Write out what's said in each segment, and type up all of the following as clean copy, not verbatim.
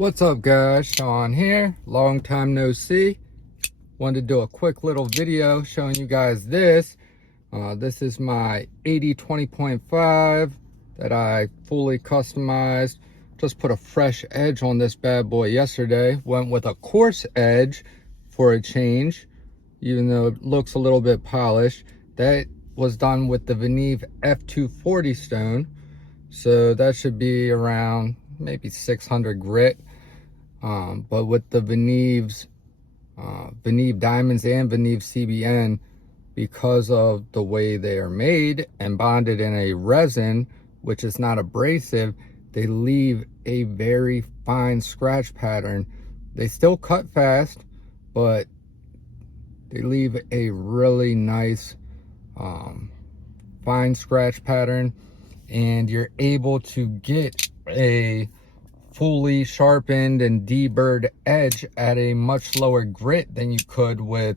What's up guys, Sean here, long time no see. Wanted to do a quick little video showing you guys this. This is my AD20.5 that I fully customized. Just put a fresh edge on this bad boy yesterday. Went with a coarse edge for a change, even though it looks a little bit polished. That was done with the Veneve F240 stone. So that should be around maybe 600 grit. But with the Veneve Diamonds and Veneve CBN, because of the way they are made and bonded in a resin, which is not abrasive, they leave a very fine scratch pattern. They still cut fast, but they leave a really nice fine scratch pattern, and you're able to get a fully sharpened and deburred edge at a much lower grit than you could with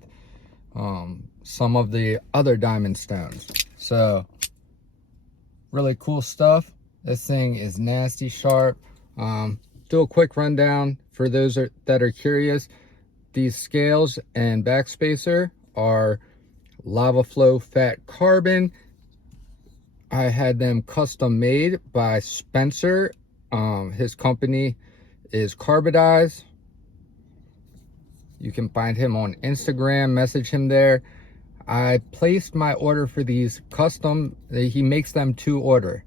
some of the other diamond stones. So really cool stuff. This thing is nasty sharp. Do a quick rundown for those that are curious. These scales and backspacer are lava flow fat carbon. I had them custom made by Spencer. His company is CARBIDE. You can find him on Instagram, message him there. I placed my order for these custom. He makes them to order.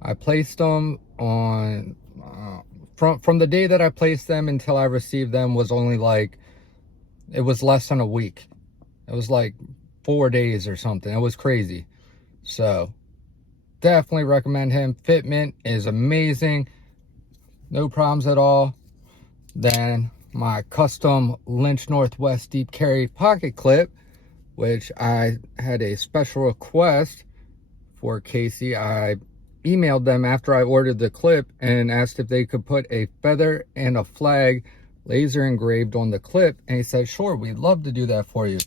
I placed them on from the day that I placed them until I received them was only like, it was less than a week. It was like 4 days or something. It was crazy. So definitely recommend him. Fitment is amazing, no problems at all. Then my custom Lynch Northwest deep carry pocket clip, which I had a special request for Casey. I emailed them after I ordered the clip and asked if they could put a feather and a flag laser engraved on the clip, and he said sure, we'd love to do that for you.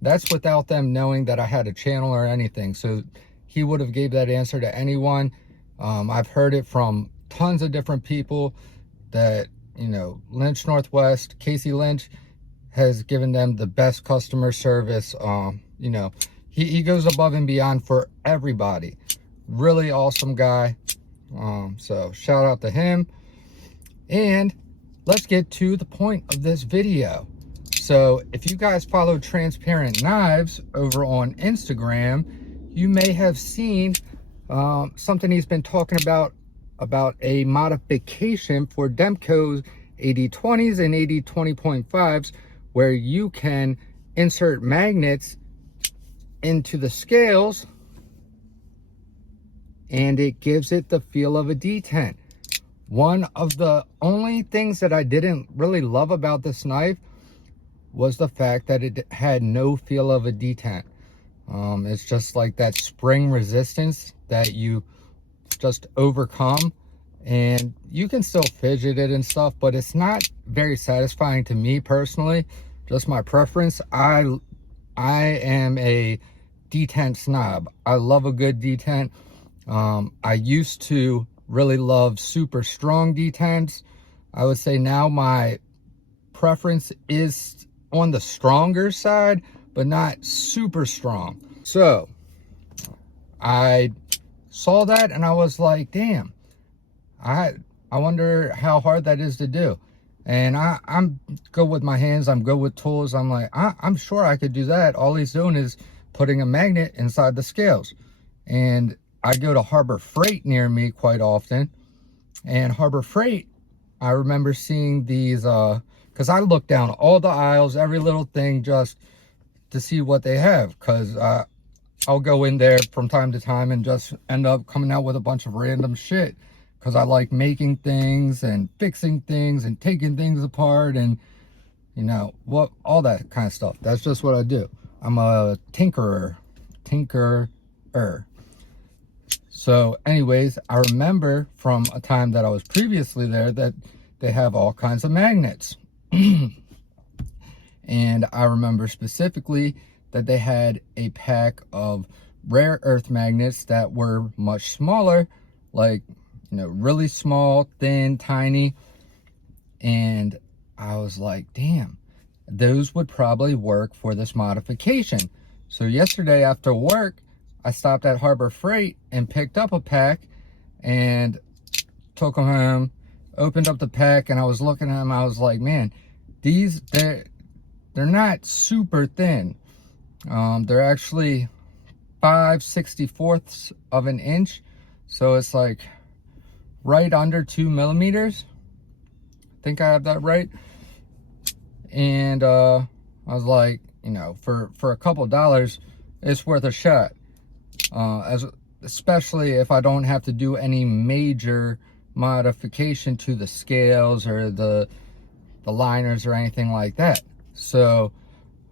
That's without them knowing that I had a channel or anything. So he would have gave that answer to anyone. I've heard it from tons of different people that, you know, Lynch Northwest, Casey Lynch has given them the best customer service. You know, he goes above and beyond for everybody. Really awesome guy. So shout out to him. And let's get to the point of this video. So if you guys follow Transparent Knives over on Instagram, you may have seen something he's been talking about a modification for Demko's AD20s and AD20.5s, where you can insert magnets into the scales and it gives it the feel of a detent. One of the only things that I didn't really love about this knife was the fact that it had no feel of a detent. It's just like that spring resistance that you just overcome, and you can still fidget it and stuff, but it's not very satisfying to me personally. Just my preference. I am a detent snob. I love a good detent. I used to really love super strong detents. I would say now my preference is on the stronger side, but not super strong. So I saw that and I was like, damn, I wonder how hard that is to do. And I'm good with my hands, I'm good with tools. I'm like, I'm sure I could do that. All he's doing is putting a magnet inside the scales. And I go to Harbor Freight near me quite often, and Harbor Freight, I remember seeing these because I look down all the aisles, every little thing, just to see what they have, because I'll go in there from time to time and just end up coming out with a bunch of random shit, because I like making things and fixing things and taking things apart and, you know, what, all that kind of stuff. That's just what I do. I'm a tinkerer. So anyways, I remember from a time that I was previously there that they have all kinds of magnets. And I remember specifically that they had a pack of rare earth magnets that were much smaller, like, you know, really small, thin, tiny. And I was like, damn, those would probably work for this modification. So yesterday after work, I stopped at Harbor Freight and picked up a pack and took them home, opened up the pack, and I was looking at them. I was like, man, they're not super thin. They're actually 5/64 of an inch. So it's like right under 2 millimeters. I think I have that right. And I was like, you know, for a couple dollars, it's worth a shot. Especially if I don't have to do any major modification to the scales or the liners or anything like that. So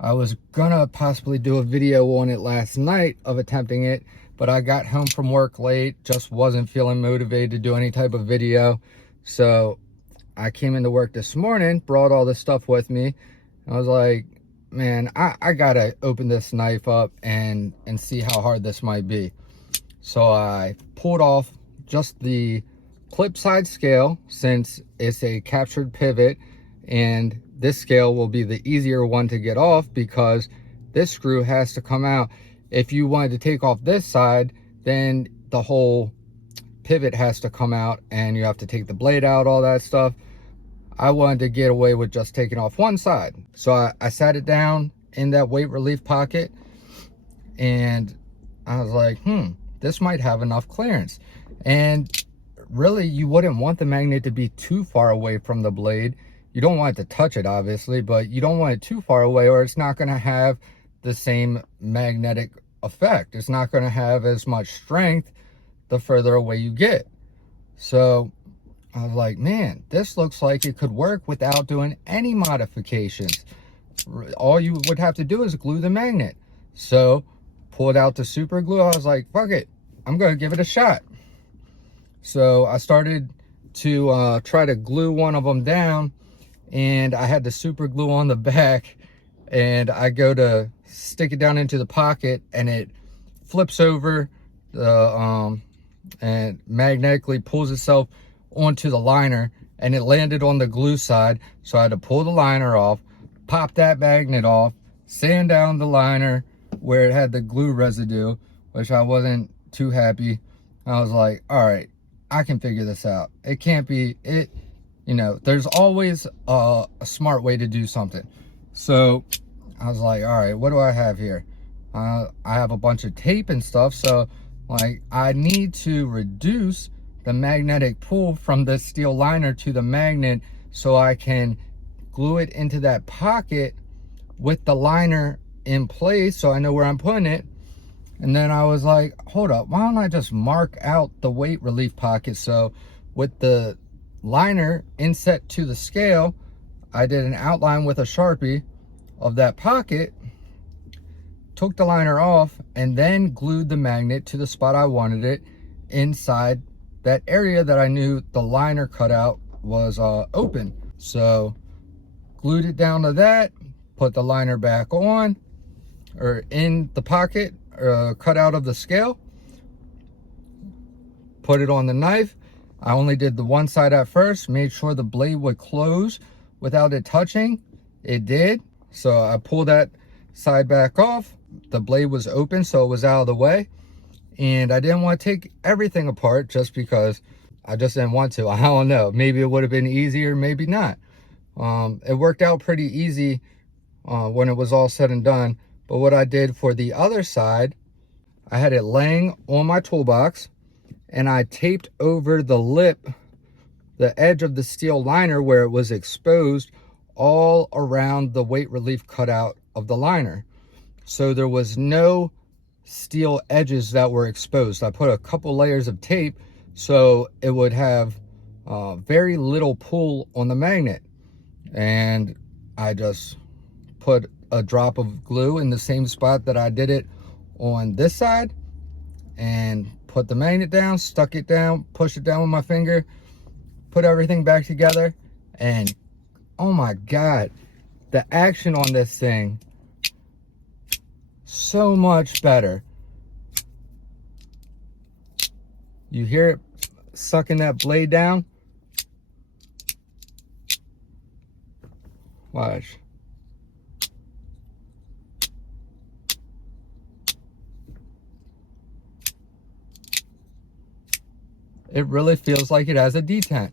I was gonna possibly do a video on it last night of attempting it, but I got home from work late, just wasn't feeling motivated to do any type of video. So I came into work this morning, brought all this stuff with me. I was like, man, I gotta open this knife up and see how hard this might be. So I pulled off just the clip side scale, since it's a captured pivot, and this scale will be the easier one to get off because this screw has to come out. If you wanted to take off this side, then the whole pivot has to come out and you have to take the blade out, all that stuff. I wanted to get away with just taking off one side. So I sat it down in that weight relief pocket and I was like, this might have enough clearance. And really, you wouldn't want the magnet to be too far away from the blade. You don't want it to touch it, obviously, but you don't want it too far away or it's not going to have the same magnetic effect. It's not going to have as much strength the further away you get. So I was like, man, this looks like it could work without doing any modifications. All you would have to do is glue the magnet. So pulled out the super glue. I was like, fuck it, I'm going to give it a shot. So I started to try to glue one of them down, and I had the super glue on the back, and I go to stick it down into the pocket and it flips over the and magnetically pulls itself onto the liner, and it landed on the glue side. So I had to pull the liner off, pop that magnet off, sand down the liner where it had the glue residue, which I wasn't too happy. I was like, all right, I can figure this out. It can't be it, you know, there's always a smart way to do something. So I was like, all right, what do I have here? I have a bunch of tape and stuff. So like, I need to reduce the magnetic pull from the steel liner to the magnet so I can glue it into that pocket with the liner in place so I know where I'm putting it. And then I was like, hold up, why don't I just mark out the weight relief pocket? So with the liner inset to the scale, I did an outline with a Sharpie of that pocket, took the liner off, and then glued the magnet to the spot I wanted it inside that area that I knew the liner cutout was open. So glued it down to that, put the liner back on, or in the pocket, cut out of the scale, put it on the knife. I only did the one side at first, made sure the blade would close without it touching. It did. So I pulled that side back off. The blade was open, so it was out of the way. And I didn't want to take everything apart just because I just didn't want to. I don't know. Maybe it would have been easier, maybe not. It worked out pretty easy when it was all said and done. But what I did for the other side, I had it laying on my toolbox and I taped over the lip, the edge of the steel liner where it was exposed, all around the weight relief cutout of the liner. So there was no steel edges that were exposed. I put a couple layers of tape so it would have very little pull on the magnet. And I just put a drop of glue in the same spot that I did it on this side and put the magnet down, stuck it down, pushed it down with my finger, put everything back together, and oh my God, the action on this thing, so much better. You hear it sucking that blade down? Watch. It really feels like it has a detent.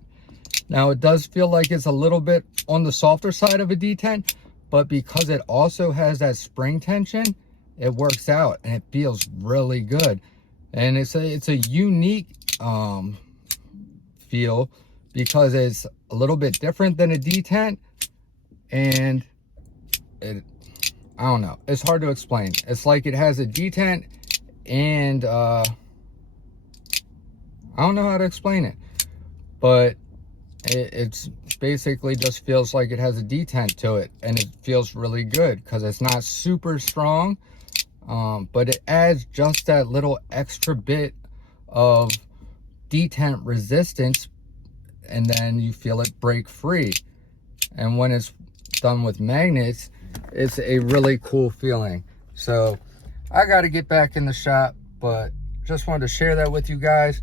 Now it does feel like it's a little bit on the softer side of a detent, but because it also has that spring tension, it works out and it feels really good. And it's a unique feel because it's a little bit different than a detent, and I don't know, it's hard to explain. It's like it has a detent and I don't know how to explain it, but it's basically just feels like it has a detent to it, and it feels really good because it's not super strong, but it adds just that little extra bit of detent resistance, and then you feel it break free. And when it's done with magnets, it's a really cool feeling. So I got to get back in the shop, but just wanted to share that with you guys.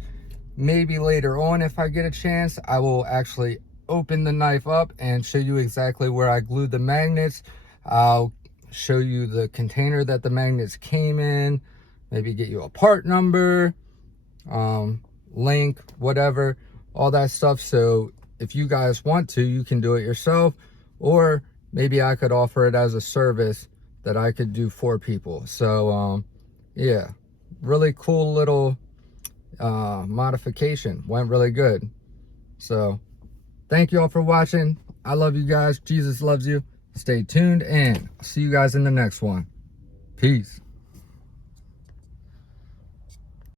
Maybe later on, if I get a chance, I will actually open the knife up and show you exactly where I glued the magnets. I'll show you the container that the magnets came in, maybe get you a part number, link, whatever, all that stuff. So if you guys want to, you can do it yourself, or maybe I could offer it as a service that I could do for people. So yeah, really cool little modification. Went really good. So thank you all for watching. I love you guys. Jesus loves you. Stay tuned, and I'll see you guys in the next one. Peace.